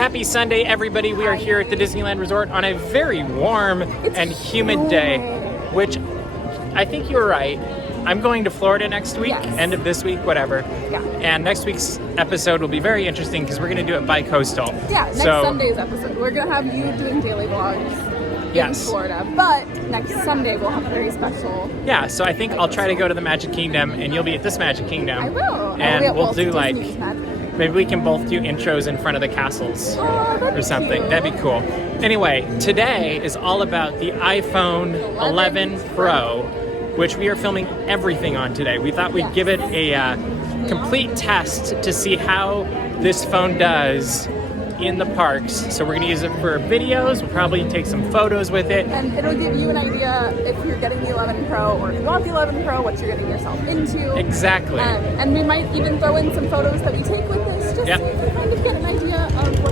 Happy Sunday, everybody. We are here at the Disneyland Resort on a very warm and humid day, which I think you were right. I'm going to Florida next week, end of this week, whatever. Yeah. And next week's episode will be very interesting because we're going to do it bi-coastal. Yeah, next Sunday's episode. We're going to have you doing daily vlogs in Florida. But next Sunday we'll have a very special... Yeah, so I think I'll try to go to the Magic Kingdom and you'll be at this Magic Kingdom. I will. And we'll do like... Maybe we can both do intros in front of the castles or something. Cute. That'd be cool. Anyway, today is all about the iPhone 11 Pro, which we are filming everything on today. We thought we'd give it a complete test to see how this phone does in the parks. So we're gonna use it for videos. We'll probably take some photos with it. And it'll give you an idea if you're getting the 11 Pro or if you want the 11 Pro, what you're getting yourself into. Exactly. And we might even throw in some photos that we take with this just so you can kind of get an idea of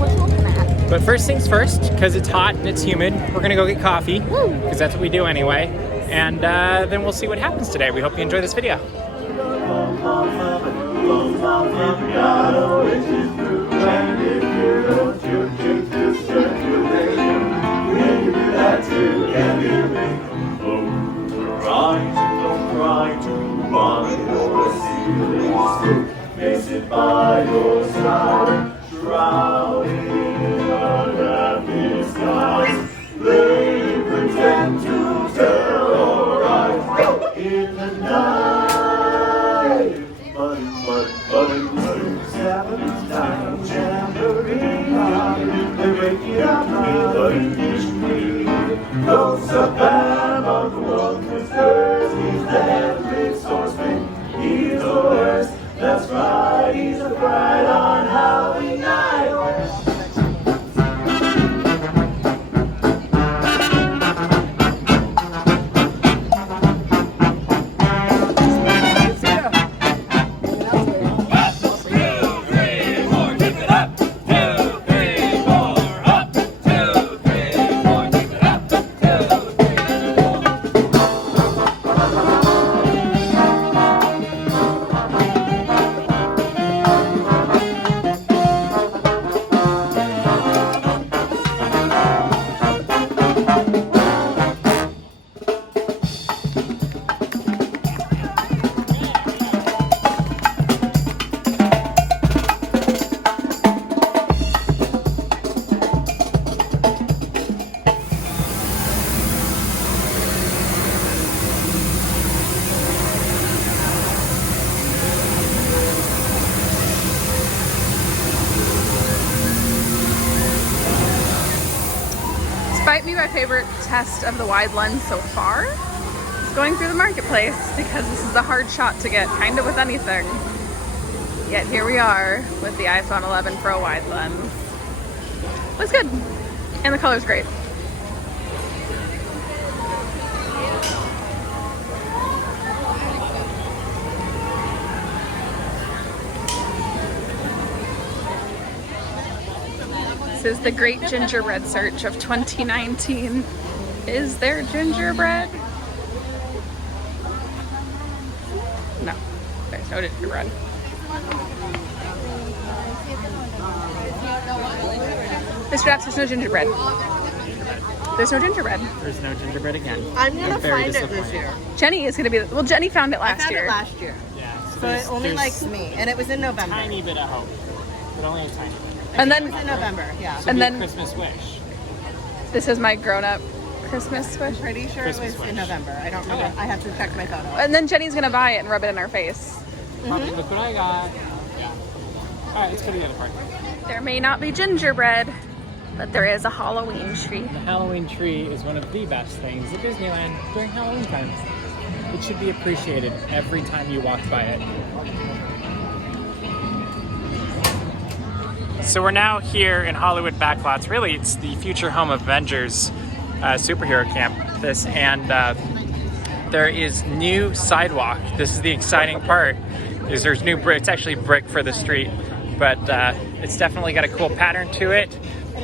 what you're looking at. But first things first, because it's hot and it's humid, we're gonna go get coffee, because that's what we do anyway. And then we'll see what happens today. We hope you enjoy this video. By your side, shrouding under the skies, they pretend to terrorize in the night. But, seventh time jamboree, they break it up with a Ghosts of Bama, the one who stirs, he's the headless horseman, he's the worst. That's right, he's a bride on Halloween night. Might be my favorite test of the wide lens so far. It's going through the marketplace because this is a hard shot to get kind of with anything. Yet here we are with the iPhone 11 Pro wide lens. Looks good. And the color's great. This is the Great Gingerbread Search of 2019. Is there gingerbread? No, there's no gingerbread. Mr. Daps, there's no gingerbread. There's no gingerbread. There's no gingerbread again. I'm gonna find it this year. Jenny is gonna be, well, Jenny found it last year. I found it last year. Yeah. So it only likes me, and it was in November. Tiny bit of hope, but only a tiny bit. And then it was in November, yeah. So and then Christmas wish. This is my grown-up Christmas wish. Pretty sure Christmas it was wish. in November. I don't remember. Okay. I have to check my photo. And then Jenny's gonna buy it and rub it in our face. Look what I got. Yeah. All right, let's go to the other part. There may not be gingerbread, but there is a Halloween tree. The Halloween tree is one of the best things at Disneyland during Halloween time. It should be appreciated every time you walk by it. So we're now here in Hollywood Backlots. Really, it's the future home of Avengers superhero campus, and there is new sidewalk. This is the exciting part. Is there's new brick? It's actually brick for the street, but it's definitely got a cool pattern to it,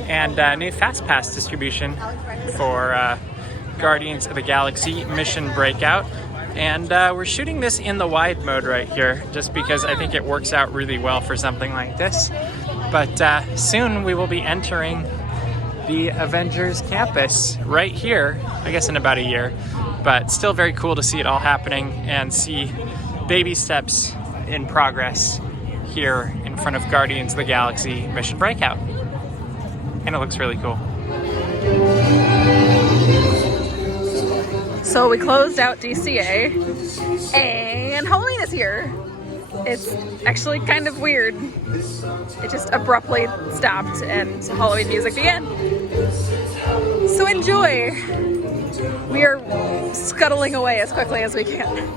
and new fast pass distribution for Guardians of the Galaxy Mission Breakout. And we're shooting this in the wide mode right here, just because I think it works out really well for something like this. But soon we will be entering the Avengers campus right here, I guess in about a year. But still very cool to see it all happening and see baby steps in progress here in front of Guardians of the Galaxy Mission Breakout. And it looks really cool. So we closed out DCA and Halloween is here. It's actually kind of weird. It just abruptly stopped and Halloween music began. So enjoy. We are scuttling away as quickly as we can.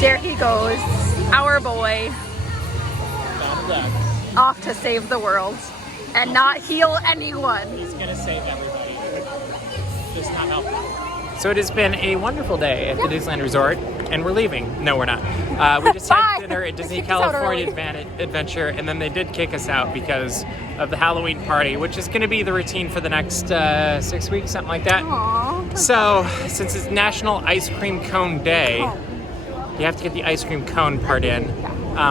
There he goes, our boy, off to save the world and not heal anyone. He's gonna save everybody, just not help. So it has been a wonderful day at the Disneyland Resort, and we're leaving. No, we're not. We just had dinner at Disney California Adventure, and then they did kick us out because of the Halloween party, which is gonna be the routine for the next 6 weeks, something like that. Aww. So, since it's National Ice Cream Cone Day, you have to get the ice cream cone part in.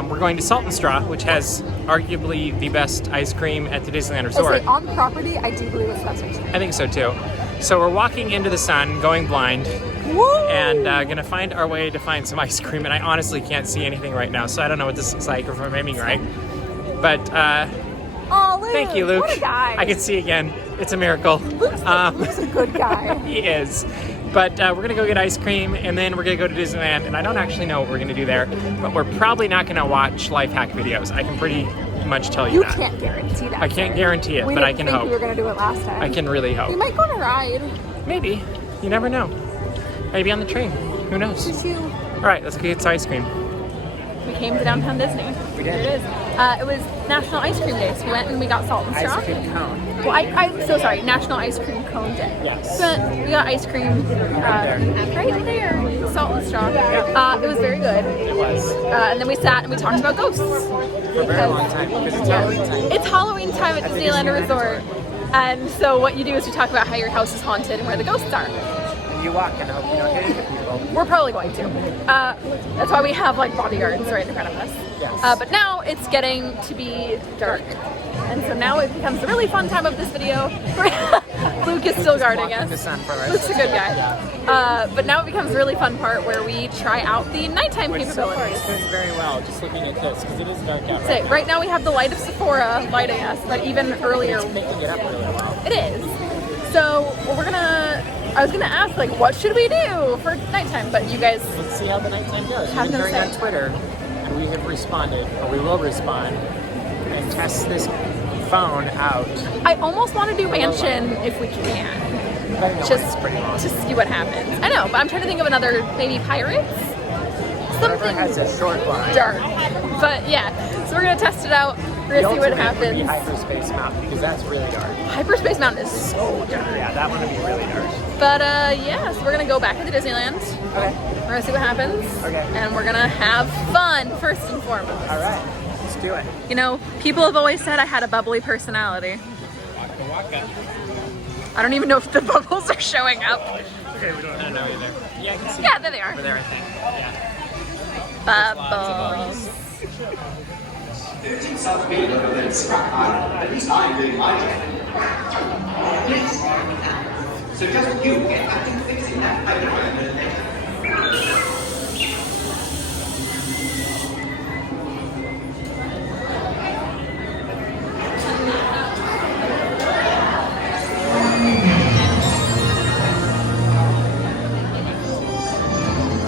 We're going to Salt and Straw, which has arguably the best ice cream at the Disneyland Resort. On the property, I do believe it's the best ice cream. I think so too. So we're walking into the sun, going blind, and gonna find our way to find some ice cream. And I honestly can't see anything right now, so I don't know what this looks like or if I'm aiming right. But Luke, thank you, Luke. What a guy. I can see again. It's a miracle. Luke's a good guy. He is. But we're gonna go get ice cream, and then we're gonna go to Disneyland, and I don't actually know what we're gonna do there, but we're probably not gonna watch life hack videos. I can pretty much tell you that. You can't guarantee that. I can't guarantee it, but I can hope. We were gonna do it last time. I can really hope. We might go on a ride. Maybe. You never know. Maybe on the train. Who knows? All right, let's go get some ice cream. We came to downtown Disney. We did. Here it is. It was National Ice Cream Day, so we went and we got Salt and Straw. Ice cream cone. Well, I'm so sorry, National Ice Cream Cone Day. Yes. So we got ice cream right there, Salt and Straw. It was very good. It was. And then we sat and we talked about ghosts. For a very long time, because it's Halloween time. It's Halloween time at Disneyland Resort. And so what you do is you talk about how your house is haunted and where the ghosts are. And you walk and hope you don't hit into people. We're probably going to. That's why we have like bodyguards right in front of us. Yes. But now it's getting to be dark. And so now it becomes a really fun time of this video. Luke is still guarding us. The sun for the rest Luke's of a the good guy. But now it becomes a really fun part where we try out the nighttime Which so far capabilities. is doing very well, just looking at this, because it is dark out So right now we have the light of Sephora lighting us, but even earlier It's making it up really well. it is. So I was gonna ask like what should we do for nighttime, but you guys Let's see how the nighttime goes. Have We've been them hearing on say. Twitter, and we have responded, or we will respond, and test this phone out. I almost want to do mansion if we can. Just to see what happens. I know, but I'm trying to think of another, maybe pirates? Whatever Something has a short line. dark. But yeah, so we're gonna test it out. We're gonna see what ultimate would be happens. Hyperspace Mountain, because that's really dark. Hyperspace Mountain is so dark. Yeah, that one would be really dark. But yeah, so we're gonna go back into Disneyland. Okay. We're gonna see what happens. Okay. And we're gonna have fun first and foremost. All right, let's do it. You know, people have always said I had a bubbly personality. Waka waka. I don't even know if the bubbles are showing up. Okay, we don't know either. Yeah, I can see. Yeah, there they are. Over there, I think. Yeah. Bubbles. There's in South Korea other than Scrap Island. At least I'm doing my job. Yes. So just you get back to fixing that later.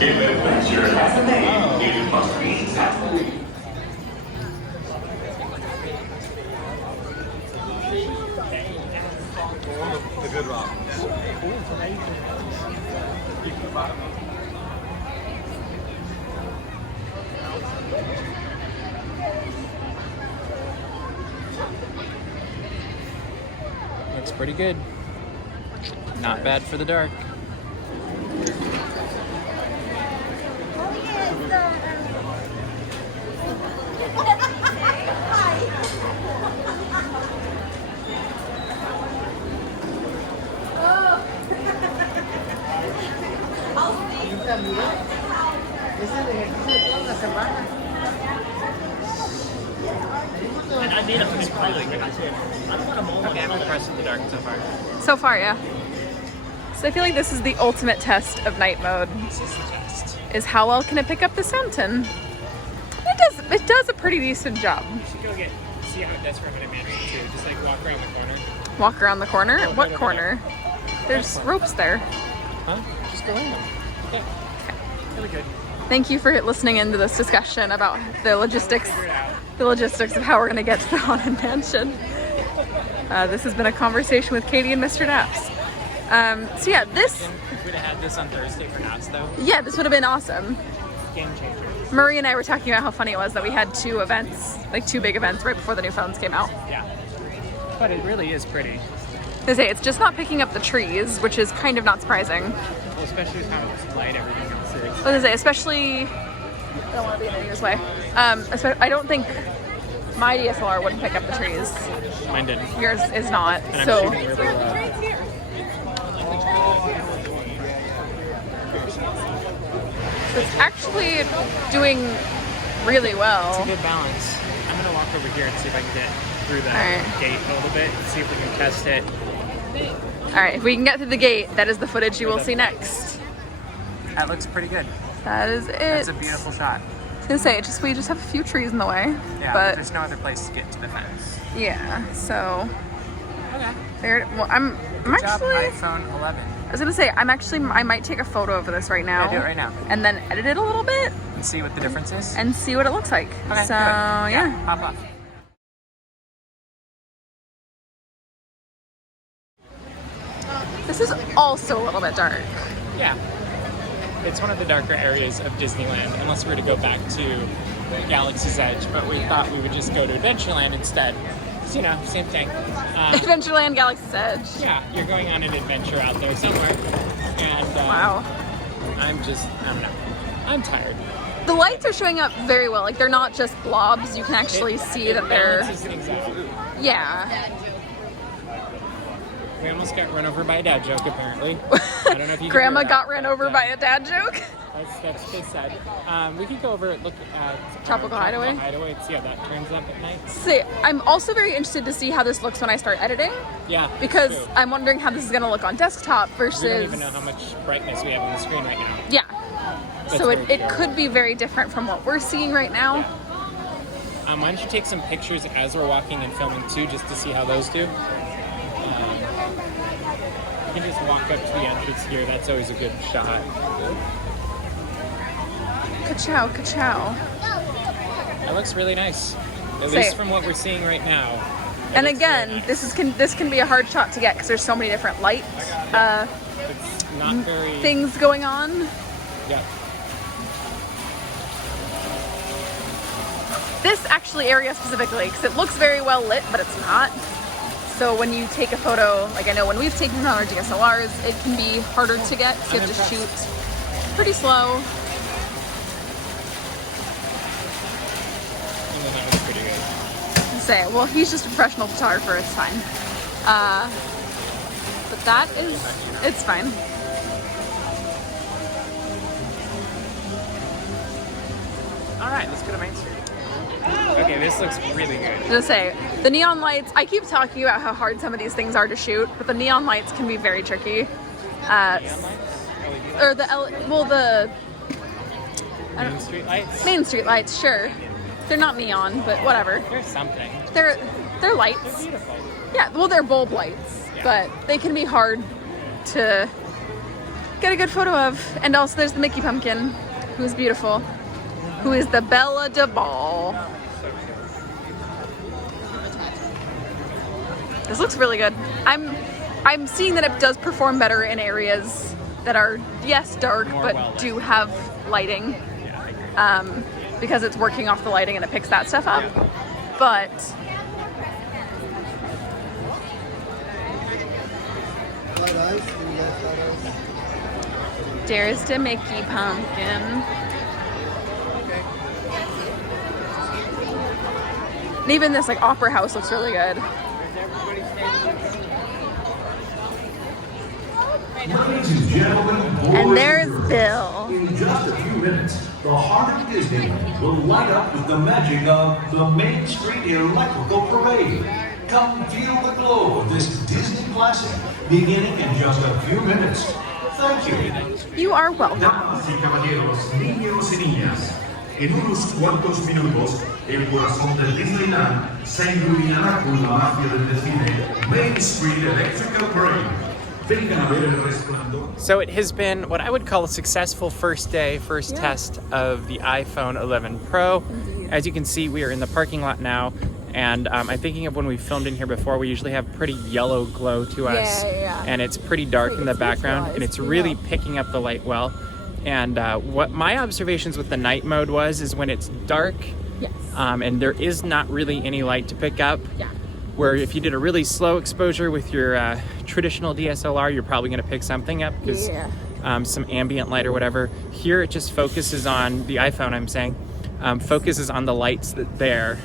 If adventure has a name, it must be South Korea. The good rock. Looks pretty good. Not bad for the dark. I mean, it's really good. Okay, I'm impressed with the dark so far. So far, yeah. So I feel like this is the ultimate test of night mode. Is how well can it pick up the fountain? It does a pretty decent job. We should go see how it does for a minute, man. Too. Just like walk around the corner. Walk around the corner? Oh, What right over corner? There's ropes there. Huh? Just go around them. Okay. Really good. Thank you for listening into this discussion about the logistics Figure it out. of how we're gonna get to the Haunted Mansion. This has been a conversation with Katie and Mr. Daps. So yeah, If we'd have had this on Thursday for us, though, this would have been awesome. game changer. Marie and I were talking about how funny it was that we had two big events right before the new phones came out. Yeah. But it really is pretty. They say it's just not picking up the trees, which is kind of not surprising. Well, especially with how light everything else is. But they say, especially, I don't want to be in anyone's way. I don't think my DSLR wouldn't pick up the trees. Mine didn't. Yours is not. And I'm So shooting really low. it's actually doing really well. It's a good balance. I'm gonna walk over here and see if I can get through the Alright. gate a little bit and see if we can test it. All right, if we can get through the gate, that is the footage you will see next. That looks pretty good. That is it. That's a beautiful shot. I was gonna say, we just have a few trees in the way. Yeah, but there's no other place to get to the fence. yeah, so Okay. there. Well, I'm Good job, actually. iPhone 11. I was gonna say, I might take a photo of this right now. Yeah, do it right now. And then edit it a little bit And see what the difference is. and see what it looks like. Okay, So do it. yeah. Pop off. This is also a little bit dark. Yeah. It's one of the darker areas of Disneyland, unless we were to go back to Galaxy's Edge, but we thought we would just go to Adventureland instead. So, you know, same thing. Adventureland Galaxy's Edge. Yeah, you're going on an adventure out there somewhere. And Wow. I don't know. I'm tired. The lights are showing up very well. Like, they're not just blobs. You can actually see that they're. balances things out. Yeah. We almost got run over by a dad joke, apparently. I don't know if you Grandma can hear got that, ran but, over by a dad joke. That's pretty sad. We could go over and look at Tropical Hideaway? Hideaway and see how that turns up at night. See, I'm also very interested to see how this looks when I start editing, Yeah. because true. I'm wondering how this is going to look on desktop versus. We don't even know how much brightness we have on the screen right now. Yeah. That's So very it true. could be very different from what we're seeing right now. Why don't you take some pictures as we're walking and filming too, just to see how those do? You can just walk up to the entrance here. That's always a good shot. Ka-chow, ka-chow. That looks really nice. At Say least it. from what we're seeing right now. It And looks again, really nice. this can be a hard shot to get because there's so many different light It's not very... things going on. Yeah. This actually area specifically, because it looks very well lit, but it's not. So when you take a photo, like I know when we've taken on our DSLRs, it can be harder to get because you have to shoot pretty slow. And then that was pretty good. Say, well, he's just a professional photographer, it's fine. But that is, it's fine. All right, let's go to Main Street. Okay, this looks really good. I was gonna say, the neon lights, I keep talking about how hard some of these things are to shoot, but the neon lights can be very tricky. Or the Main Street lights? Main Street lights, sure. They're not neon, but whatever. There's something. They're lights. Beautiful. Yeah, well, they're bulb lights, Yeah. but they can be hard to get a good photo of. And also there's the Mickey Pumpkin, who's beautiful, who is the Belle de Ball. This looks really good. I'm seeing that it does perform better in areas that are, yes, dark, More but well-lit. do have lighting. Yeah, I agree. Because it's working off the lighting and it picks that stuff up. Yeah. But there's the Mickey Pumpkin. And even this like opera house looks really good. Ladies and gentlemen, And there's Bill. in just a few minutes, the heart of Disneyland will light up with the magic of the Main Street Electrical Parade. Come feel the glow of this Disney classic, beginning in just a few minutes. Thank you. You are welcome. Damas y caballeros, niños y niñas, en unos cuantos minutos, el corazón del Disneyland se iluminará con la magia del desfile Main Street Electrical Parade. Vengan a ver el resplandor. So it has been what I would call a successful first test of the iPhone 11 Pro. As you can see, we are in the parking lot now, and I'm thinking of when we filmed in here before, we usually have pretty yellow glow to us, and it's pretty dark in the background, and it's really picking up the light well. And what my observations with the night mode is when it's dark, and there is not really any light to pick up, where if you did a really slow exposure with your traditional DSLR, you're probably going to pick something up because some ambient light or whatever. Here it just focuses on the iPhone, I'm saying, focuses on the lights that there.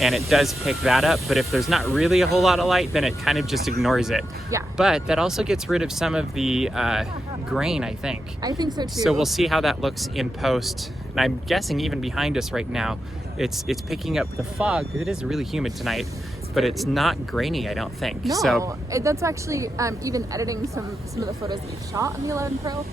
And it does pick that up, but if there's not really a whole lot of light, then it kind of just ignores it. But that also gets rid of some of the grain, I think. I think so too. So we'll see how that looks in post. And I'm guessing even behind us right now, it's picking up the fog, because it is really humid tonight, but it's not grainy, I don't think. No, so that's actually, even editing some of the photos that we shot on the 11 Pro.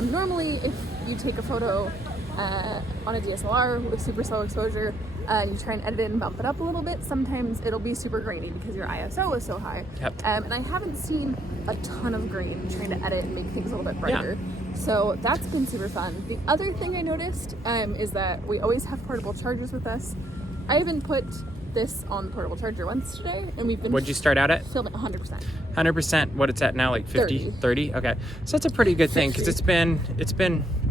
Normally, if you take a photo on a DSLR with super slow exposure, and you try and edit it and bump it up a little bit, sometimes it'll be super grainy because your ISO is so high. And I haven't seen a ton of grain trying to edit and make things a little bit brighter. So that's been super fun. The other thing I noticed is that we always have portable chargers with us. I haven't put this on the portable charger once today, and we've been... What'd you start out at? Filming 100%. 100%. What it's at now, like 50, 30? Okay. So that's a pretty good thing, because it's been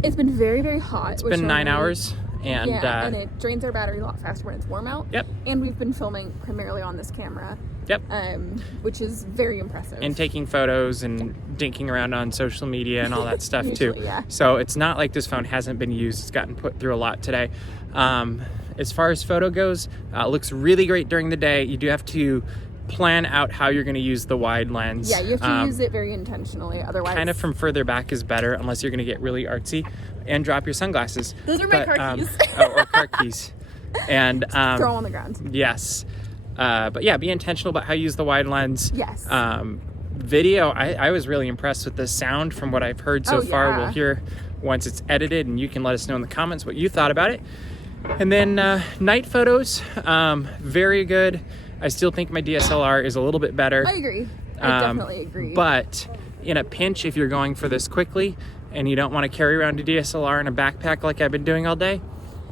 very, very hot. It's been 9 hours. And, and it drains our battery a lot faster when it's warm out. And we've been filming primarily on this camera. Which is very impressive. And taking photos and dinking around on social media and all that stuff too. So it's not like this phone hasn't been used. It's gotten put through a lot today. As far as photo goes, it looks really great during the day. You do have to plan out how you're going to use the wide lens. You have to use it very intentionally, otherwise... Kind of from further back is better, unless you're going to get really artsy and drop your sunglasses. Those are my car keys. Or car keys. And throw them on the ground. Yes. But yeah, be intentional about how you use the wide lens. Video, I was really impressed with the sound from what I've heard so far. We'll hear once it's edited, and you can let us know in the comments what you thought about it. And then night photos, very good. I still think my DSLR is a little bit better. I agree. I definitely agree. But in a pinch, if you're going for this quickly and you don't want to carry around a DSLR in a backpack like I've been doing all day,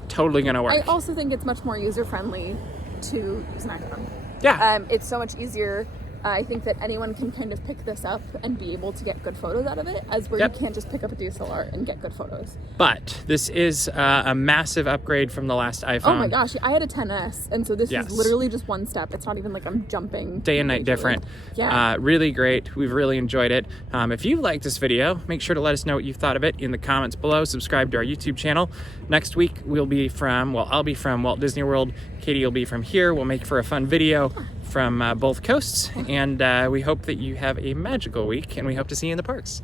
totally going to work. I also think it's much more user-friendly to use an iPhone. It's so much easier. I think that anyone can kind of pick this up and be able to get good photos out of it, as where you can't just pick up a DSLR and get good photos. But this is a massive upgrade from the last iPhone. Oh my gosh, I had a 10S, and so this is literally just one step. It's not even like I'm jumping. Day and night different. Really great. We've really enjoyed it. If you liked this video, make sure to let us know what you thought of it in the comments below. Subscribe to our YouTube channel. Next week, I'll be from Walt Disney World. Katie will be from here. We'll make for a fun video from both coasts, and we hope that you have a magical week, and we hope to see you in the parks.